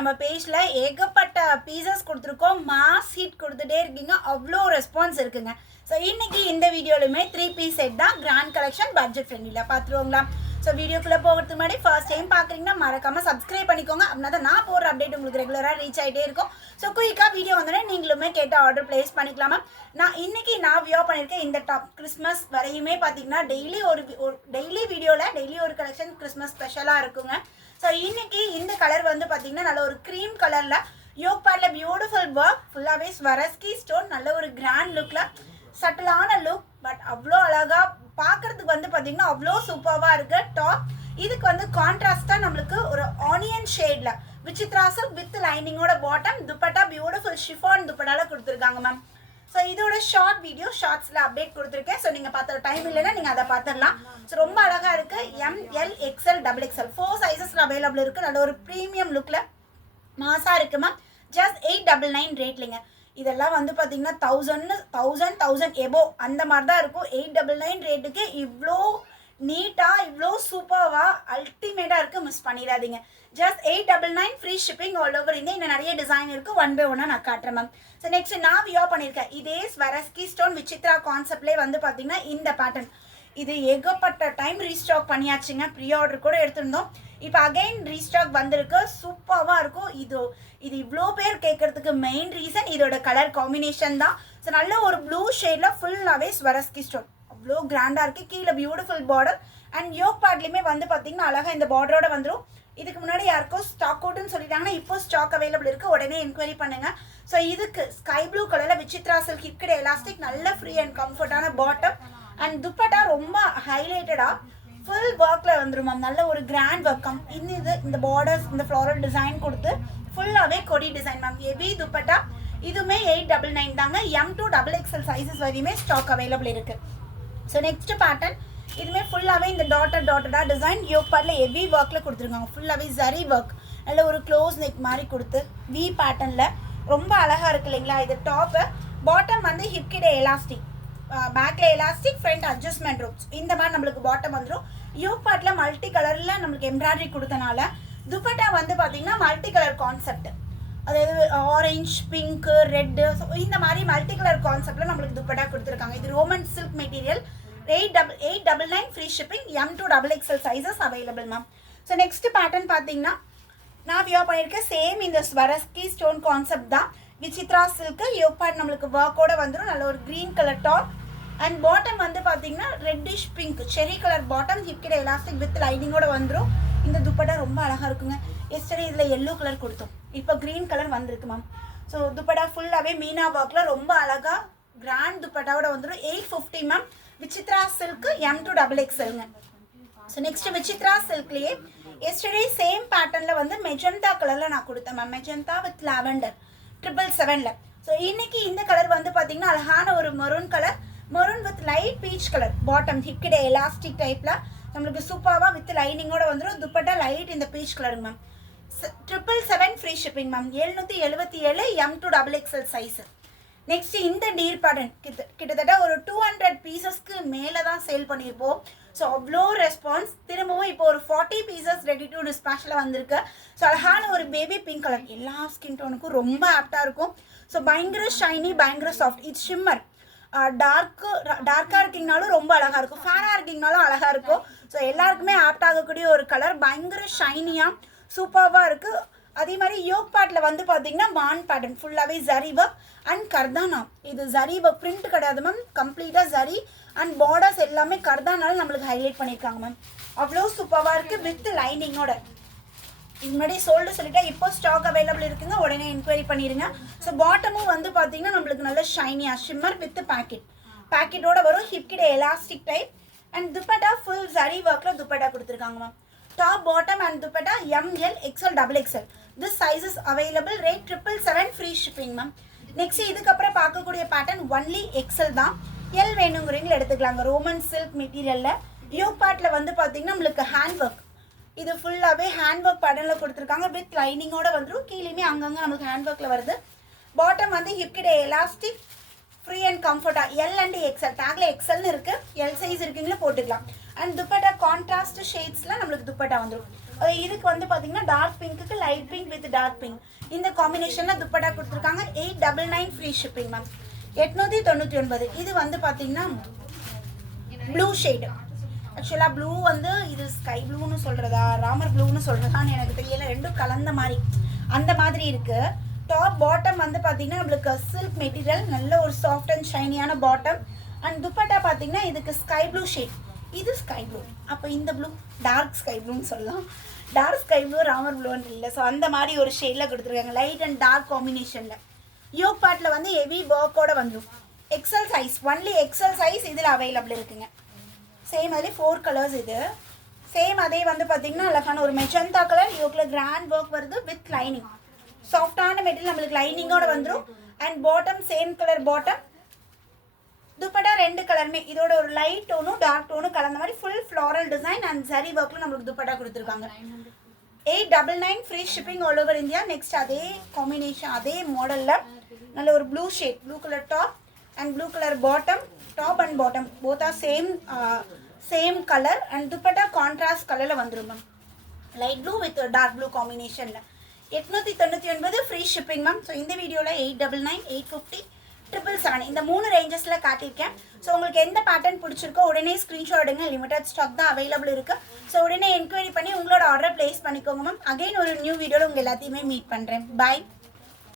நம்ம பேஜ்ல ஏகப்பட்ட பீசஸ் கொடுத்துருக்கோம். மாஸ் ஹிட் கொடுத்துட்டே இருக்கீங்க, அவ்வளோ ரெஸ்பான்ஸ் இருக்குங்க. ஸோ இன்னைக்கு இந்த வீடியோலுமே 3 பீஸ் செட் தான், கிராண்ட் கலெக்ஷன், பட்ஜெட் ஃப்ரெண்ட்லியில் பார்த்துருவோங்களா. ஸோ வீடியோக்குள்ளே போகிறதுக்கு முன்னாடி ஃபர்ஸ்ட் டைம் பார்க்குறீங்கன்னா மறக்காமல் சப்ஸ்கிரைப் பண்ணிக்கோங்க. அப்படின்னா தான் நான் போகிற அப்டேட் உங்களுக்கு ரெகுலராக ரீச் ஆகிட்டே இருக்கும். ஸோ குயிக்காக வீடியோ வந்தோடனே நீங்களுமே கேட்ட ஆர்டர் பிளேஸ் பண்ணிக்கலாமா. இன்னைக்கு நான் வியோ பண்ணியிருக்கேன் இந்த டாப். கிறிஸ்மஸ் வரையுமே பார்த்தீங்கன்னா டெய்லி வீடியோவில் டெய்லி ஒரு கலெக்ஷன் கிறிஸ்மஸ் ஸ்பெஷலாக இருக்குங்க. ஸோ இன்னைக்கு இந்த கலர் வந்து பார்த்தீங்கன்னா நல்ல ஒரு க்ரீம் கலரில் யோக் பேட்ல பியூட்டிஃபுல் ஒர்க், ஃபுல்லாகவே ஸ்வரஸ்கி ஸ்டோன், நல்ல ஒரு கிராண்ட் லுக்கில் சட்டிலான லுக், பட் அவ்வளோ அழகாக பார்க்குறதுக்கு வந்து பார்த்தீங்கன்னா அவ்வளோ சூப்பராக இருக்குது டாப். இதுக்கு வந்து கான்ட்ராஸ்டாக நம்மளுக்கு ஒரு ஆனியன் ஷேடில் விசித்ரா சில்க் வித் லைனிங்கோட பாட்டம், துப்பட்டா பியூட்டிஃபுல் ஷிஃபான் துப்பட்டால கொடுத்துருக்காங்க மேம். ஸோ இதோட ஷார்ட் வீடியோ ஷார்ட்ஸில் அப்டேட் கொடுத்துருக்கேன். ஸோ நீங்கள் பார்த்துற டைம் இல்லைன்னா நீங்கள் அதை பார்த்துடலாம். ஸோ ரொம்ப அழகாக இருக்குது. ML XL XXL 4 சைஸஸில் அவைலபிள் இருக்குது. நல்ல ஒரு ப்ரீமியம் லுக்கில் மாசாக இருக்குது மேம். ஜஸ்ட் 899 ரேட்லிங்க. இதெல்லாம் வந்து பார்த்தீங்கன்னா 1000 எபோ அந்த மாதிரி தான் இருக்கும். 899 ரேட்டுக்கு இவ்வளோ நீட்டாக இவ்வளோ சூப்பராக அல்டிமேட்டாக இருக்குது. மிஸ் பண்ணிடாதீங்க. Just 899 free shipping all over India. இன்னும் நிறைய டிசைன் இருக்குது, 1 by 1 நான் காட்டுறேன் மேம். ஸோ நெக்ஸ்ட் நான் வியோ பண்ணியிருக்கேன் இதே ஸ்வரஸ்கி ஸ்டோன் விசித்ரா கான்செப்ட்லேயே வந்து பார்த்தீங்கன்னா இந்த பேட்டர்ன். இது ஏகப்பட்ட டைம் ரீஸ்டாக் பண்ணியாச்சுங்க. ப்ரீ ஆர்டர் கூட எடுத்திருந்தோம், இப்போ அகைன் ரீஸ்டாக் வந்திருக்கு. சூப்பராக இருக்கும். இது இவ்வளோ பேர் கேட்கறதுக்கு மெயின் ரீசன் இதோட கலர் காம்பினேஷன் தான். ஸோ நல்ல ஒரு ப்ளூ ஷேடில் ஃபுல்லாகவே ஸ்வரஸ்கி ஸ்டோன் அவ்வளோ கிராண்டாக இருக்குது. கீழே பியூட்டிஃபுல் பார்டர் அண்ட் யோக் பார்ட்லேயுமே வந்து பார்த்தீங்கன்னா அழகாக இந்த பார்டரோட வந்துடும். இதுக்கு முன்னாடி யாருக்கோ ஸ்டாக் அவுட்னு சொல்லிட்டாங்கன்னா இப்போ ஸ்டாக் அவைலபிள் இருக்குது, உடனே என்கொயரி பண்ணுங்கள். ஸோ இதுக்கு ஸ்கை ப்ளூ கலரில் விசித்ரா சில்க் ஹிப்கிட எலாஸ்டிக், நல்ல ஃப்ரீ அண்ட் கம்ஃபர்டான பாட்டம் அண்ட் துப்பட்டா ரொம்ப ஹைலைட்டடாக ஃபுல் ஒர்க்கில் வந்துடும் மேம். நல்ல ஒரு கிராண்ட் ஒர்க் இந்த பார்டர்ஸ் இந்த ஃப்ளாரல் டிசைன் கொடுத்து ஃபுல்லாகவே கொடி டிசைன் மேம். ஹெவி துப்பட்டா. இதுவுமே 899 தாங்க. M to XXL சைஸஸ் வரையுமே ஸ்டாக் அவைலபிள் இருக்குது. ஸோ நெக்ஸ்ட் பேட்டர்ன் இதுவுமே ஃபுல்லாகவே இந்த டாட்டடாக டிசைன் யோக் பார்ட்டில் ஹெவி ஒர்க்கில் கொடுத்துருக்காங்க. ஃபுல்லாகவே ஜரி ஒர்க், நல்ல ஒரு க்ளோஸ் நெக் மாதிரி கொடுத்து வி பேட்டர்னில் ரொம்ப அழகாக இருக்குது இல்லைங்களா. இது டாப்பு. பாட்டம் வந்து ஹிப்கிட எலாஸ்டிக், பேக்கில் எலாஸ்டிக், ஃப்ரண்ட் அட்ஜஸ்ட்மெண்ட் ரோப்ஸ், இந்த மாதிரி நம்மளுக்கு பாட்டம் வந்துடும். யோக் பார்ட்டில் மல்டி கலரில் நம்மளுக்கு எம்ப்ராய்டரி கொடுத்தனால துப்பட்டா வந்து பார்த்தீங்கன்னா மல்டி கலர் கான்செப்ட், அதாவது ஆரஞ்ச், பிங்க்கு, ரெட்டு, ஸோ இந்த மாதிரி மல்டி கலர் கான்செப்டில் நம்மளுக்கு துப்பட்டா கொடுத்துருக்காங்க. இது Roman silk material. 899 free shipping. M to XXL sizes available ma'am. So next pattern பார்த்தீங்கன்னா நான் வியோ பண்ணியிருக்கேன் சேம் இந்த ஸ்வரஸ்கி ஸ்டோன் கான்செப்ட் தான். விசித்ரா சில்க்கு யோக் பார்ட் நம்மளுக்கு ஒர்க்கோட வந்துடும். நல்ல ஒரு green colour top and bottom வந்து பார்த்தீங்கன்னா ரெட்டிஷ் பிங்க் செரி கலர் பாட்டம், ஹிப்கிட எலாஸ்டிக் வித் லைனிங்கோட வந்துடும். இந்த துப்பட்டா ரொம்ப அழகாக இருக்குங்க. எஸ்டர்டே இதில் எல்லோ கலர் கொடுத்தோம், இப்போ க்ரீன் கலர் வந்திருக்கு மேம். ஸோ துப்பட்டா ஃபுல்லாகவே மீனா ஒர்க்கில் ரொம்ப அழகாக கிராண்ட் துப்பட்டாவோட வந்துடும். 850 ma'am. Vichitra silk M to XXLங்க. ஸோ நெக்ஸ்ட் விசித்ரா சில்க்லேயே எஸ்டர்டே சேம் பேட்டர்னில் வந்து மெஜந்தா கலரில் நான் கொடுத்தேன் ma'am. Magenta with lavender 777. So இன்னைக்கு இந்த கலர் வந்து பார்த்தீங்கன்னா அழகான ஒரு maroon colour, maroon with light peach colour bottom, ஹிப்கிட எலாஸ்டிக் டைப்பில் நம்மளுக்கு சூப்பராக வித் லைனிங்கோட வந்துடும். துப்பட்டா லைட் இந்த பீச் கலருங்க ma'am. 777 free shipping ma'am. 777 M to XXL size. Next இந்த டீர் பேட்டர்ன் கிட்டத்தட்ட ஒரு 200 பீசஸ்க்கு மேலே தான் சேல் பண்ணியிருப்போம். ஸோ அவ்வளோ ரெஸ்பான்ஸ். திரும்பவும் இப்போ ஒரு 40 பீசஸ் ரெடி டு டிஸ்பேச்சில் வந்திருக்கு. ஸோ அழகான ஒரு பேபி பிங்க் கலர் எல்லா ஸ்கின் டோனுக்கும் ரொம்ப ஆப்டாக இருக்கும். ஸோ பயங்கர ஷைனி, பயங்கர சாஃப்ட். இது ஷிம்மர். டார்க்காக இருக்கீங்கனாலும் ரொம்ப அழகாக இருக்கும், ஃபேராக இருக்கீங்கனாலும் அழகாக இருக்கும். ஸோ எல்லாருக்குமே ஆப்ட் ஆகக்கூடிய ஒரு கலர், பயங்கர ஷைனியாக சூப்பராக இருக்குது. அதே மாதிரி யோக் பார்ட்டில் வந்து பார்த்தீங்கன்னா வான் பேட்டர்ன் ஃபுல்லாகவே ஜரி ஒர்க் அண்ட் கர்தானா. இது ஜரி ஒர்க் பிரிண்ட் கிடையாது மேம், கம்ப்ளீட்டாக ஜரி அண்ட் பார்டர்ஸ் எல்லாமே கர்தானால நம்மளுக்கு ஹைலைட் பண்ணியிருக்காங்க மேம். அவ்வளோ சூப்பராக இருக்குது வித் லைனிங்கோட. இது முன்னாடி சோல்டு சொல்லிட்டா இப்போ ஸ்டாக் அவைலபிள் இருக்குங்க, உடனே என்கொயரி பண்ணிடுங்க. ஸோ பாட்டமும் வந்து பார்த்தீங்கன்னா நம்மளுக்கு நல்ல ஷைனியாக ஷிம்மர் வித் பேக்கெட்டோட வரும். ஹிப்கிட elastic type and dupatta full zari ஒர்க்கில் துப்பட்டா கொடுத்துருக்காங்க ma'am. Top bottom and dupatta ML XL XXL. This sizes available. Rate 777 free shipping ma'am. Next இதுக்கப்புறம் பார்க்கக்கூடிய பேட்டர்ன் ஒன்லி XL தான். எல் வேணுங்கிறீங்களா எடுத்துக்கலாங்க. ரோமன் சில்க் மெட்டீரியலில் யோக் பார்ட்டில் வந்து பார்த்தீங்கன்னா நம்மளுக்கு ஹேண்ட் ஒர்க், இது ஃபுல்லாகவே ஹேண்ட் ஒர்க் பேட்டர்னில் கொடுத்துருக்காங்க வித் லைனிங்கோட வந்துடும். கீழேயுமே அங்கங்கே நம்மளுக்கு ஹேண்ட் ஒர்க்கில் வருது. பாட்டம் வந்து ஹிப்கிட எலாஸ்டிக், ஃப்ரீ அண்ட் கம்ஃபர்ட்டாக. L and XL டேக்ல XLன்னு இருக்குது, L சைஸ் இருக்குங்களா போட்டுக்கலாம். அண்ட் துப்பட்டா கான்ட்ராஸ்ட் ஷேட்ஸில் நம்மளுக்கு துப்பட்டா வந்துடும். இதுக்கு வந்து பார்த்தீங்கன்னா டார்க் பிங்க்குக்கு light pink with dark pink இந்த காம்பினேஷனில் துப்பட்டா கொடுத்துருக்காங்க. 899 ஃப்ரீ ஷிப்பிங் மேம். 899. இது வந்து பார்த்தீங்கன்னா ப்ளூ ஷேடு. ஆக்சுவலாக ப்ளூ வந்து இது ஸ்கை ப்ளூன்னு சொல்கிறதா ராமர் ப்ளூன்னு சொல்கிறதான்னு எனக்கு தெரியல. ரெண்டும் கலந்த மாதிரி அந்த மாதிரி இருக்குது. டாப் பாட்டம் வந்து பார்த்தீங்கன்னா நம்மளுக்கு சில்க் மெட்டீரியல், நல்ல ஒரு சாஃப்ட் அண்ட் ஷைனியான பாட்டம். அண்ட் துப்பட்டா பார்த்தீங்கன்னா இதுக்கு ஸ்கை ப்ளூ ஷேட், இது ஸ்கை ப்ளூ. அப்போ இந்த ப்ளூ டார்க் ஸ்கை ப்ளூன்னு சொல்லலாம். டார்க் ஸ்கை ப்ளூ ராமர் ப்ளூன்னு இல்லை. ஸோ அந்த மாதிரி ஒரு ஷேடில் கொடுத்துருக்காங்க, லைட் அண்ட் டார்க் காம்பினேஷனில். யோக் பார்ட்டில் வந்து ஹெவி ஒர்க்கோட வந்துடும். XL size, only XL size இதில் அவைலபிள் இருக்குங்க. சேம் அதே 4 கலர்ஸ் இது. சேம் அதே வந்து பார்த்தீங்கன்னா அழகான ஒரு மெஜந்தா கலர், யோக்கில் கிராண்ட் ஒர்க் வருது வித் லைனிங். சாஃப்டான மெட்டீரியல் நம்மளுக்கு லைனிங்கோட வந்துடும். And bottom same colour bottom. Dupatta 2 கலருமே இதோட ஒரு லைட் டோனும் டார்க் டோனும் கலந்த மாதிரி ஃபுல் ஃப்ளாரல் டிசைன் அண்ட் சரி ஒர்க்கில் நம்மளுக்கு துப்பட்டா கொடுத்துருக்காங்க. 899 free shipping all over India. Next அதே காம்பினேஷன் அதே மாடலில் நல்ல ஒரு blue shade, blue colour top and blue colour bottom. Top and bottom both are same colour and dupatta contrast கலரில் வந்துடும் ma'am. Light blue with dark blue காம்பினேஷனில் 899 free shipping ma'am. So இந்த வீடியோவில் 899, 850, 777 இந்த 3 ரேஞ்சஸில் காட்டியிருக்கேன். ஸோ உங்களுக்கு எந்த பேட்டர்ன் பிடிச்சிருக்கோ உடனே ஸ்க்ரீன்ஷாட் எடுங்க. லிமிடெட் ஸ்டாக் தான் அவைலபிள் இருக்குது. ஸோ உடனே என்கொயரி பண்ணி உங்களோட ஆர்டர் ப்ளேஸ் பண்ணிக்கோங்க மேம். அகைன் ஒரு நியூ வீடியோவில் உங்கள் எல்லாத்தையுமே மீட் பண்ணுறேன். பாய்.